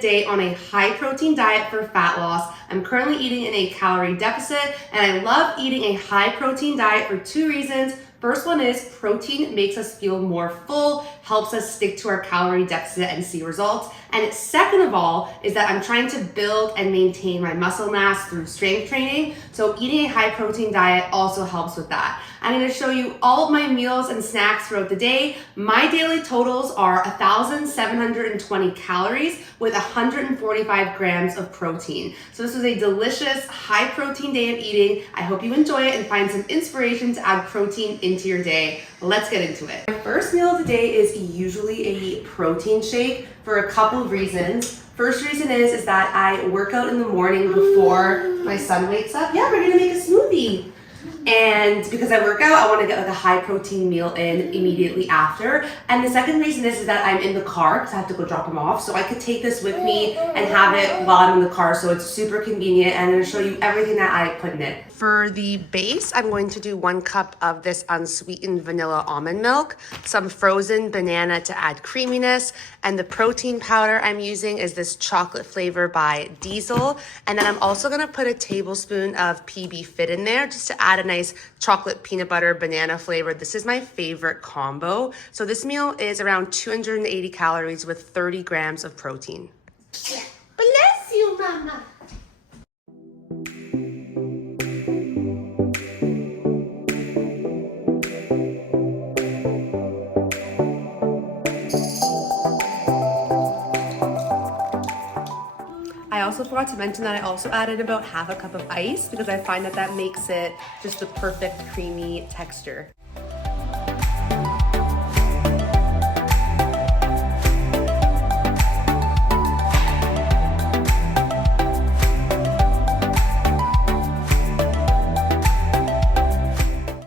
a day on a high protein diet for fat loss. I'm currently eating in a calorie deficit, and I love eating a high protein diet for two reasons. First one is protein makes us feel more full, helps us stick to our calorie deficit and see results. And second of all is that I'm trying to build and maintain my muscle mass through strength training. So eating a high protein diet also helps with that. I'm going to show you all of my meals and snacks throughout the day. My daily totals are 1,720 calories with 145 grams of protein. So this is a delicious high protein day of eating. I hope you enjoy it and find some inspiration to add protein into your day. Let's get into it. My first meal of the day is usually a protein shake for a couple of reasons. First reason is that I work out in the morning before my son wakes up. Yeah, we're gonna make a smoothie. And because I work out, I want to get like a high protein meal in immediately after. And the second reason is that I'm in the car because I have to go drop him off. So I could take this with me and have it while I'm in the car. So it's super convenient. And I'm going to show you everything that I put in it. For the base, I'm going to do 1 cup of this unsweetened vanilla almond milk, some frozen banana to add creaminess, and the protein powder I'm using is this chocolate flavor by Diesel. And then I'm also going to put a tablespoon of PB Fit in there just to add a nice chocolate peanut butter banana flavor. This is my favorite combo. So this meal is around 280 calories with 30 grams of protein. Bless you, Mama. I also forgot to mention that I also added about half a cup of ice because I find that that makes it just the perfect creamy texture.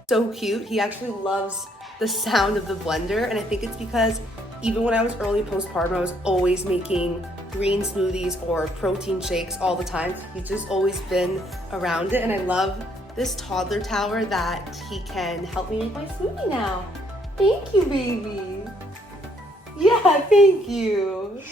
So cute. He actually loves the sound of the blender, and I think it's because even when I was early postpartum, I was always making green smoothies or protein shakes all the time. He's just always been around it, and I love this toddler tower that he can help me make my smoothie now. Thank you, baby. Yeah, thank you.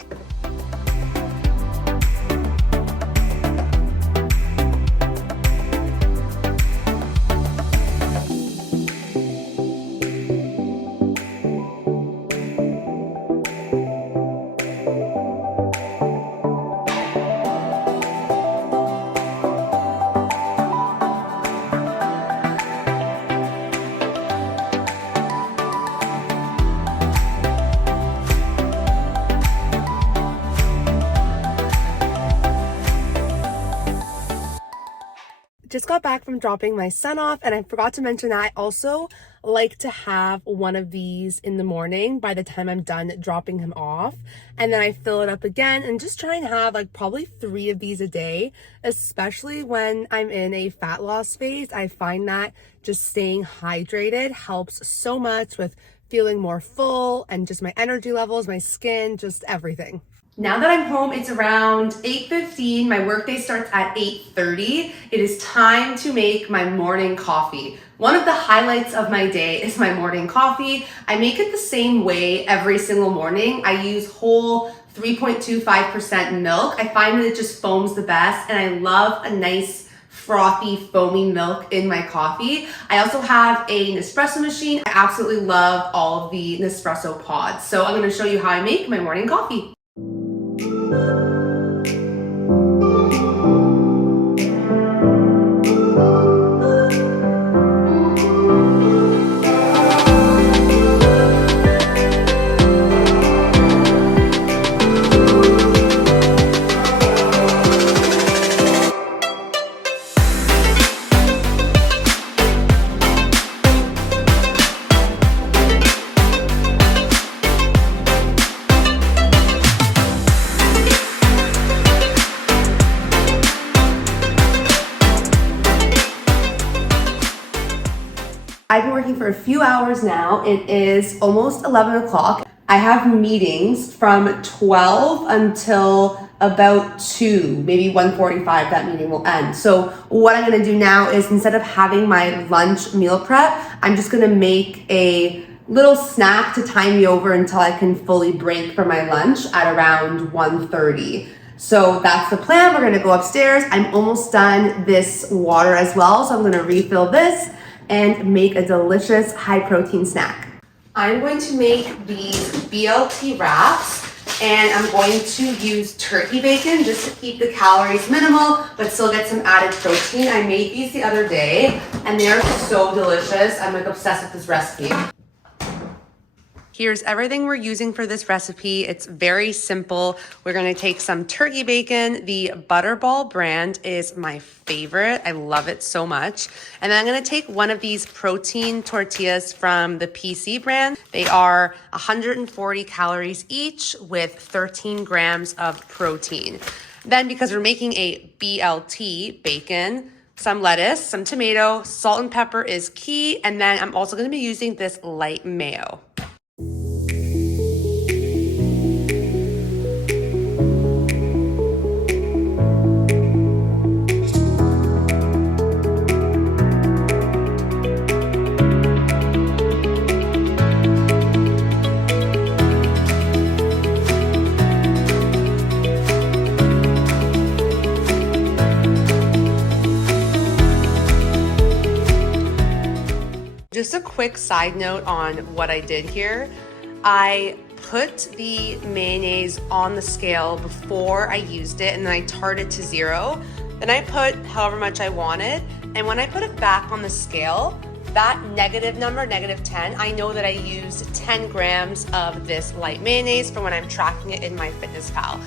Just got back from dropping my son off, and I forgot to mention that I also like to have one of these in the morning by the time I'm done dropping him off, and then I fill it up again and just try and have like probably 3 of these a day, especially when I'm in a fat loss phase. I find that just staying hydrated helps so much with feeling more full and just my energy levels, my skin, just everything. Now that I'm home, it's around 8:15. My workday starts at 8:30. It is time to make my morning coffee. One of the highlights of my day is my morning coffee. I make it the same way every single morning. I use whole 3.25% milk. I find that it just foams the best, and I love a nice frothy, foamy milk in my coffee. I also have a Nespresso machine. I absolutely love all of the Nespresso pods. So I'm gonna show you how I make my morning coffee. I've been working for a few hours now. It is almost 11 o'clock. I have meetings from 12 until about 2, maybe 1:45, that meeting will end. So what I'm gonna do now is instead of having my lunch meal prep, I'm just gonna make a little snack to time me over until I can fully break for my lunch at around 1:30. So that's the plan. We're gonna go upstairs. I'm almost done this water as well, so I'm gonna refill this and make a delicious high protein snack. I'm going to make these BLT wraps, and I'm going to use turkey bacon just to keep the calories minimal, but still get some added protein. I made these the other day, and they are so delicious. I'm like obsessed with this recipe. Here's everything we're using for this recipe. It's very simple. We're gonna take some turkey bacon. The Butterball brand is my favorite. I love it so much. And then I'm gonna take one of these protein tortillas from the PC brand. They are 140 calories each with 13 grams of protein. Then because we're making a BLT bacon, some lettuce, some tomato, salt and pepper is key. And then I'm also gonna be using this light mayo. Just a quick side note on what I did here. I put the mayonnaise on the scale before I used it, and then I tarred it to 0. Then I put however much I wanted, and when I put it back on the scale, that negative number, -10, I know that I used 10 grams of this light mayonnaise for when I'm tracking it in MyFitnessPal.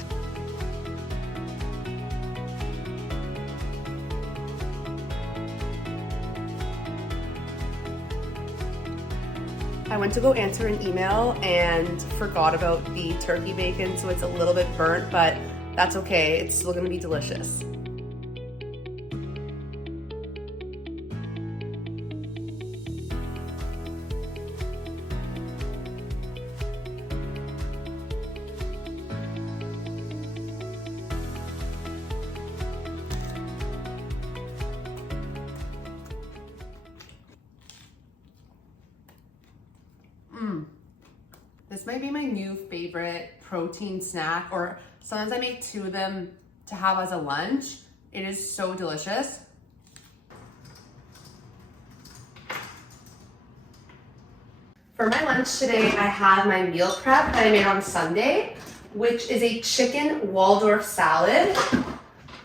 I went to go answer an email and forgot about the turkey bacon, so it's a little bit burnt, but that's okay. It's still gonna be delicious. This might be my new favorite protein snack, or sometimes I make 2 of them to have as a lunch. It is so delicious. For my lunch today, I have my meal prep that I made on Sunday, which is a chicken Waldorf salad.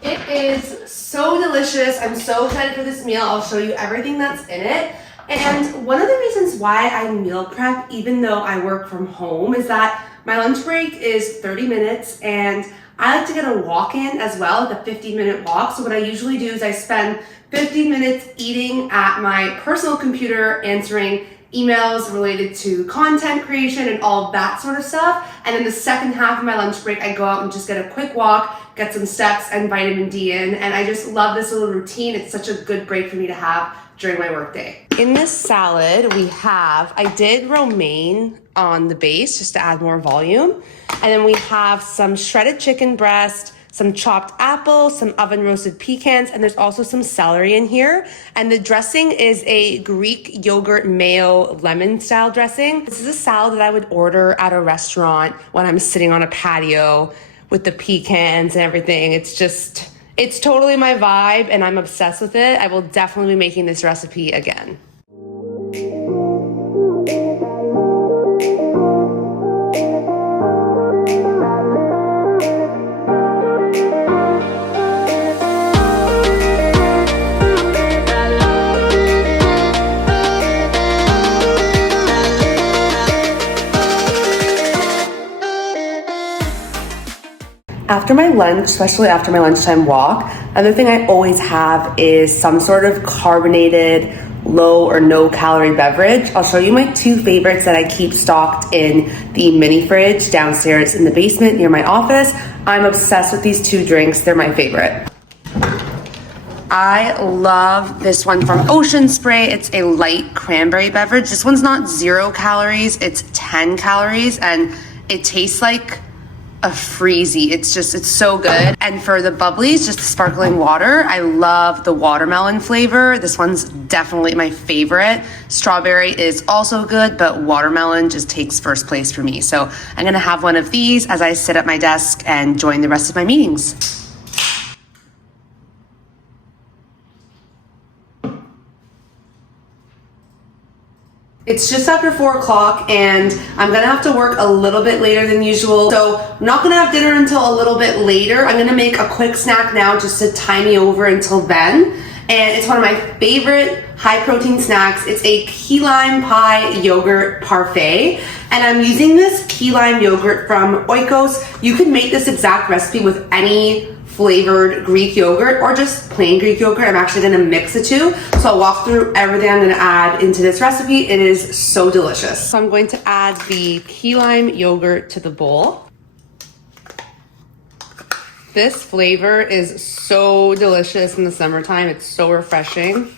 It is so delicious. I'm so excited for this meal. I'll show you everything that's in it. And one of the reasons why I meal prep, even though I work from home, is that my lunch break is 30 minutes and I like to get a walk in as well, like a 15-minute walk. So what I usually do is I spend 15 minutes eating at my personal computer, answering emails related to content creation and all of that sort of stuff. And then the second half of my lunch break, I go out and just get a quick walk, get some steps and vitamin D in. And I just love this little routine. It's such a good break for me to have during my workday. In this salad, I did romaine on the base just to add more volume. And then we have some shredded chicken breast, some chopped apples, some oven roasted pecans, and there's also some celery in here. And the dressing is a Greek yogurt mayo lemon style dressing. This is a salad that I would order at a restaurant when I'm sitting on a patio with the pecans and everything. It's totally my vibe and I'm obsessed with it. I will definitely be making this recipe again. After my lunch, especially after my lunchtime walk, another thing I always have is some sort of carbonated, low or no calorie beverage. I'll show you my 2 favorites that I keep stocked in the mini fridge downstairs in the basement near my office. I'm obsessed with these 2 drinks. They're my favorite. I love this one from Ocean Spray. It's a light cranberry beverage. This one's not 0 calories, it's 10 calories, and it tastes like a freezy. It's so good. And for the bubblies, just sparkling water, I love the watermelon flavor. This one's definitely my favorite. Strawberry is also good, but watermelon just takes first place for me. So I'm gonna have one of these as I sit at my desk and join the rest of my meetings. It's just after 4 o'clock and I'm gonna have to work a little bit later than usual. So I'm not gonna have dinner until a little bit later. I'm gonna make a quick snack now just to tie me over until then. And it's one of my favorite high protein snacks. It's a key lime pie yogurt parfait. And I'm using this key lime yogurt from Oikos. You can make this exact recipe with any flavored Greek yogurt or just plain Greek yogurt. I'm actually gonna mix the two. So I'll walk through everything I'm gonna add into this recipe. It is so delicious. So I'm going to add the key lime yogurt to the bowl. This flavor is so delicious in the summertime. It's so refreshing.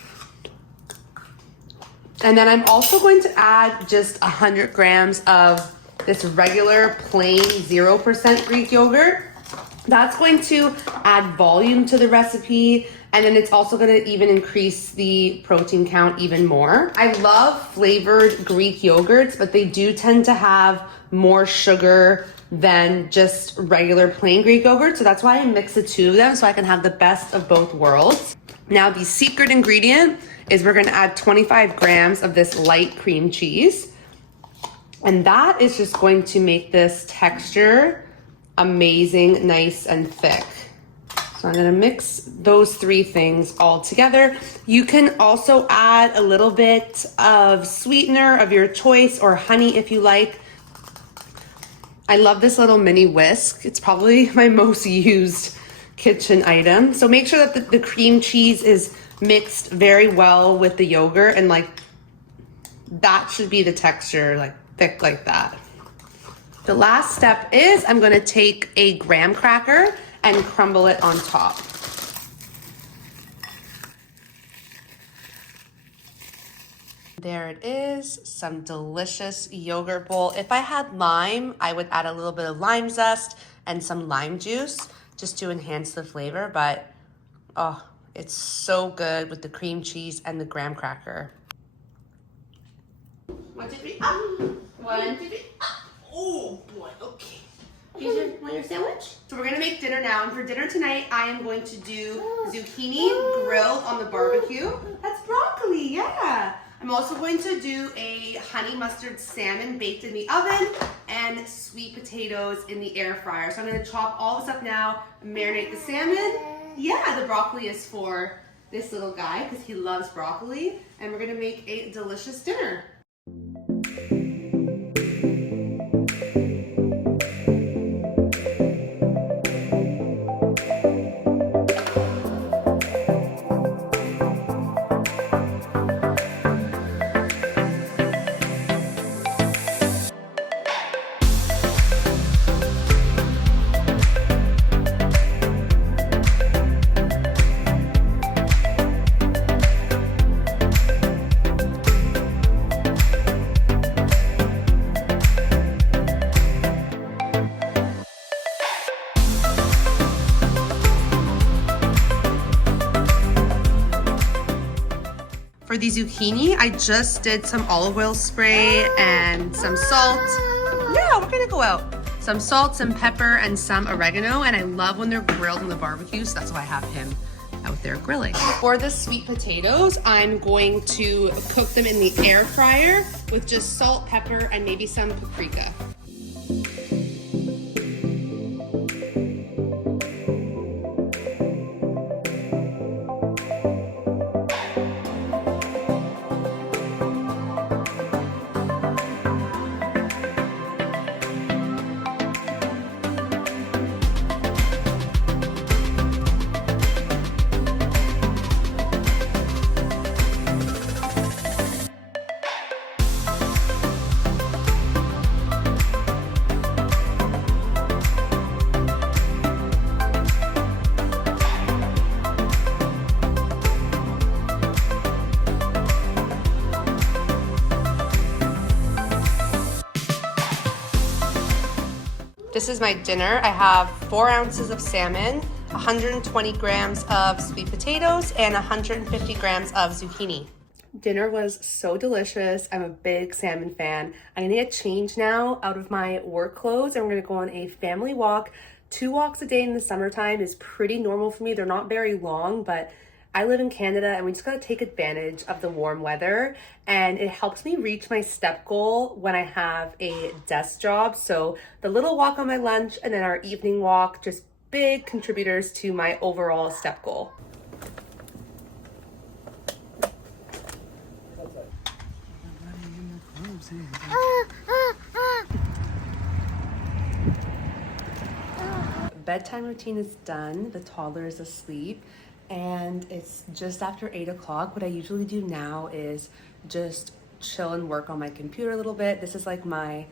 And then I'm also going to add just 100 grams of this regular plain 0% Greek yogurt. That's going to add volume to the recipe, and then it's also going to even increase the protein count even more. I love flavored Greek yogurts, but they do tend to have more sugar than just regular plain Greek yogurt, so that's why I mix the two of them so I can have the best of both worlds. Now the secret ingredient is we're going to add 25 grams of this light cream cheese, and that is just going to make this texture amazing, nice and thick. So I'm gonna mix those 3 things all together. You can also add a little bit of sweetener of your choice or honey if you like. I love this little mini whisk. It's probably my most used kitchen item. So make sure that the cream cheese is mixed very well with the yogurt, and like that should be the texture, like thick like that. The last step is I'm gonna take a graham cracker and crumble it on top. There it is, some delicious yogurt bowl. If I had lime, I would add a little bit of lime zest and some lime juice just to enhance the flavor, but oh, it's so good with the cream cheese and the graham cracker. 1, 2, 3, up. 1, 2, 3, up. Oh boy, okay. Want your sandwich? So we're gonna make dinner now, and for dinner tonight, I am going to do zucchini grilled on the barbecue. That's broccoli, yeah. I'm also going to do a honey mustard salmon baked in the oven and sweet potatoes in the air fryer. So I'm gonna chop all this up now, marinate the salmon. Yeah, the broccoli is for this little guy because he loves broccoli, and we're gonna make a delicious dinner. For the zucchini, I just did some olive oil spray and some salt. Yeah, we're gonna go out. Some salt, some pepper, and some oregano. And I love when they're grilled on the barbecue, so that's why I have him out there grilling. For the sweet potatoes, I'm going to cook them in the air fryer with just salt, pepper, and maybe some paprika. This is my dinner. I have 4 ounces of salmon, 120 grams of sweet potatoes, and 150 grams of zucchini. Dinner was so delicious. I'm a big salmon fan. I'm gonna get changed now out of my work clothes and we're gonna go on a family walk. 2 walks a day in the summertime is pretty normal for me. They're not very long, but I live in Canada and we just gotta take advantage of the warm weather, and it helps me reach my step goal when I have a desk job. So the little walk on my lunch and then our evening walk, just big contributors to my overall step goal. Bedtime routine is done. The toddler is asleep and it's just after 8 o'clock. What I usually do now is just chill and work on my computer a little bit. This is like my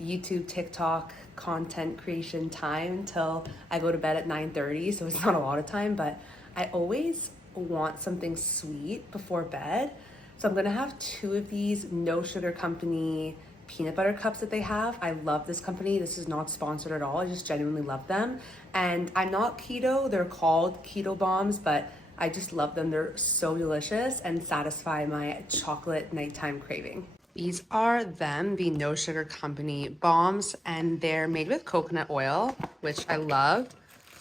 YouTube, TikTok content creation time until I go to bed at 9:30. So it's not a lot of time, but I always want something sweet before bed. So I'm gonna have 2 of these No Sugar Company peanut butter cups that they have. I love this company. This is not sponsored at all. I just genuinely love them. And I'm not keto. They're called keto bombs, but I just love them. They're so delicious and satisfy my chocolate nighttime craving. These are them, the No Sugar Company bombs, and they're made with coconut oil, which I love.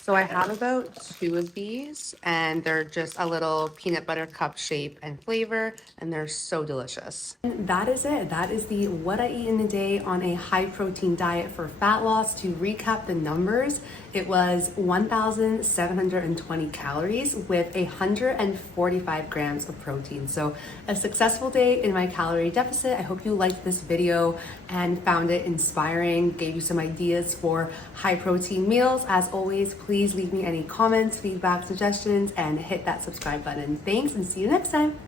So I have about 2 of these, and they're just a little peanut butter cup shape and flavor, and they're so delicious. And that is it. That is the what I eat in a day on a high protein diet for fat loss. To recap the numbers, it was 1,720 calories with 145 grams of protein. So a successful day in my calorie deficit. I hope you liked this video and found it inspiring, gave you some ideas for high protein meals. As always, please leave me any comments, feedback, suggestions, and hit that subscribe button. Thanks, and see you next time.